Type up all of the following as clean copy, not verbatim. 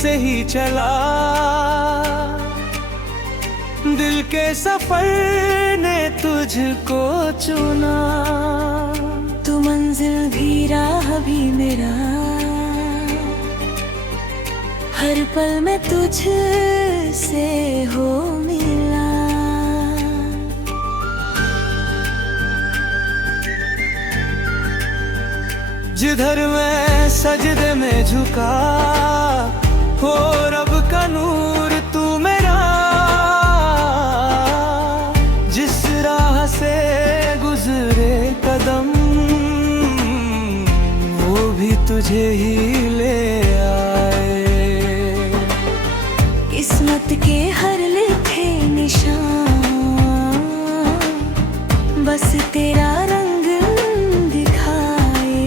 से ही चला, दिल के सफर ने तुझको चुना। तू मंजिल भी राह भी मेरा, हर पल में तुझसे हो मिला। जिधर मैं सजदे में झुका, हो रब का नूर तू मेरा। जिस राह से गुजरे कदम, वो भी तुझे ही ले आए। किस्मत के हर लिखे निशान, बस तेरा रंग दिखाए।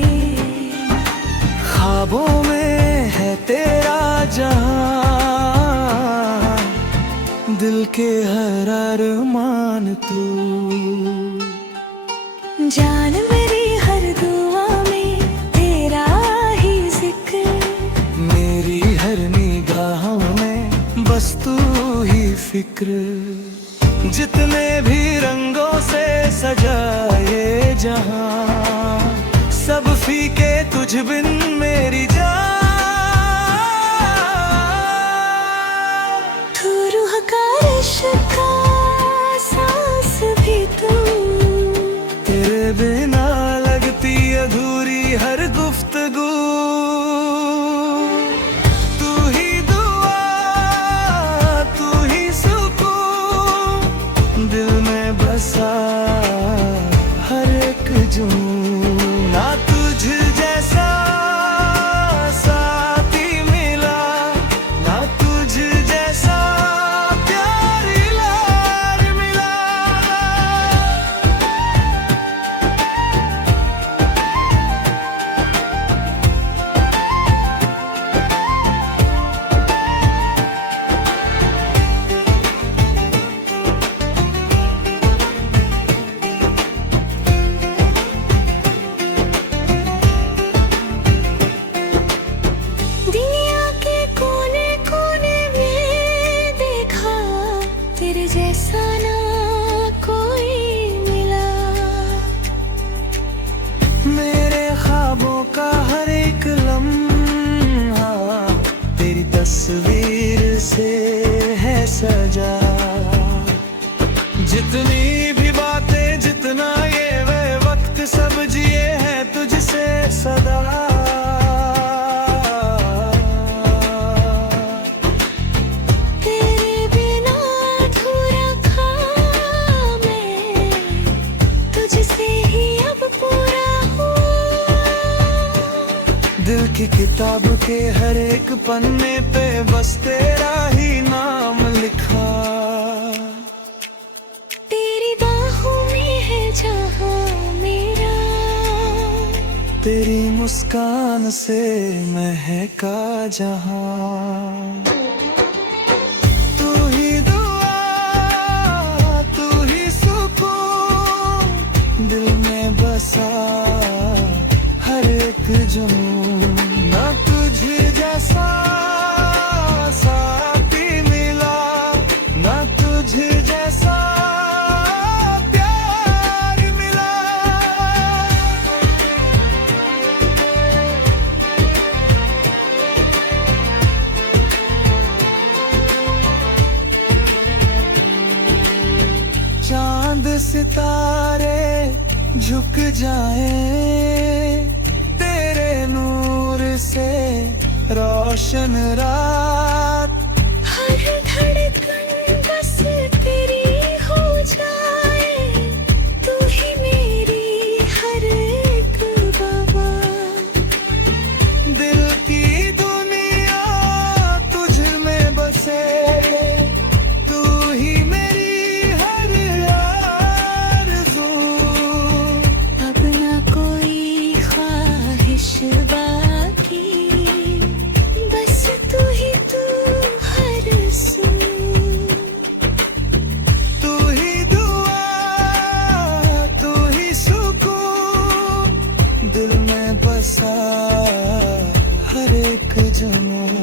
ख्वाबों में है तेरा जहां, दिल के हर अरमान तू। जान मेरी हर दुआ में तेरा ही जिक्र, मेरी हर निगाहों में बस तू ही फिक्र। जितने भी रंगों से सजाए जहां, सब फीके तुझ बिन मेरी जान। तू रूह का रिश्ता, सांस भी तू। तेरे बिना लगती अधूरी हर गुफ्तगू। तू ही दुआ, तू ही सुकून, दिल में बसा हर एक जुनून। ना तुझ जैसा साथी मिला, ना तुझ जैसा प्यार यार मिला। दुनिया के कोने कोने में देखा, तेरे जैसा ना कोई मिला। मेरे ख्वाबों का हर एक लम्हा, तेरी तस्वीर से है सजा। जितनी भी बातें, जितना ये वे वक्त, सब जिए हैं तुझसे सदा। तेरे बिना अधूरा था मैं, तुझसे ही अब पूरा हुआ। दिल की किताब के हर एक पन्ने पे बस तेरा ही नाम लिखा। तेरी बाहों में है जहां मेरा, तेरी मुस्कान से महका जहां। तू ही दुआ, तू ही सुकून, दिल में बसा हर एक जुनून। ना तुझ जैसा साथी मिला, ना तुझ जैसा प्यार मिला। चांद सितारे झुक जाएं, तेरे नूर से रोशन रात। हर धड़कन बस तेरी हो जाए, तू ही मेरी हर एक बाबा। दिल की दुनिया तुझ में बसे, तू ही मेरी हर आरज़ू। अब ना कोई ख्वाहिश बाकी, बस तू ही तू हर सू। तू ही दुआ, तू ही सुकून, दिल में बसा हर एक जुनून।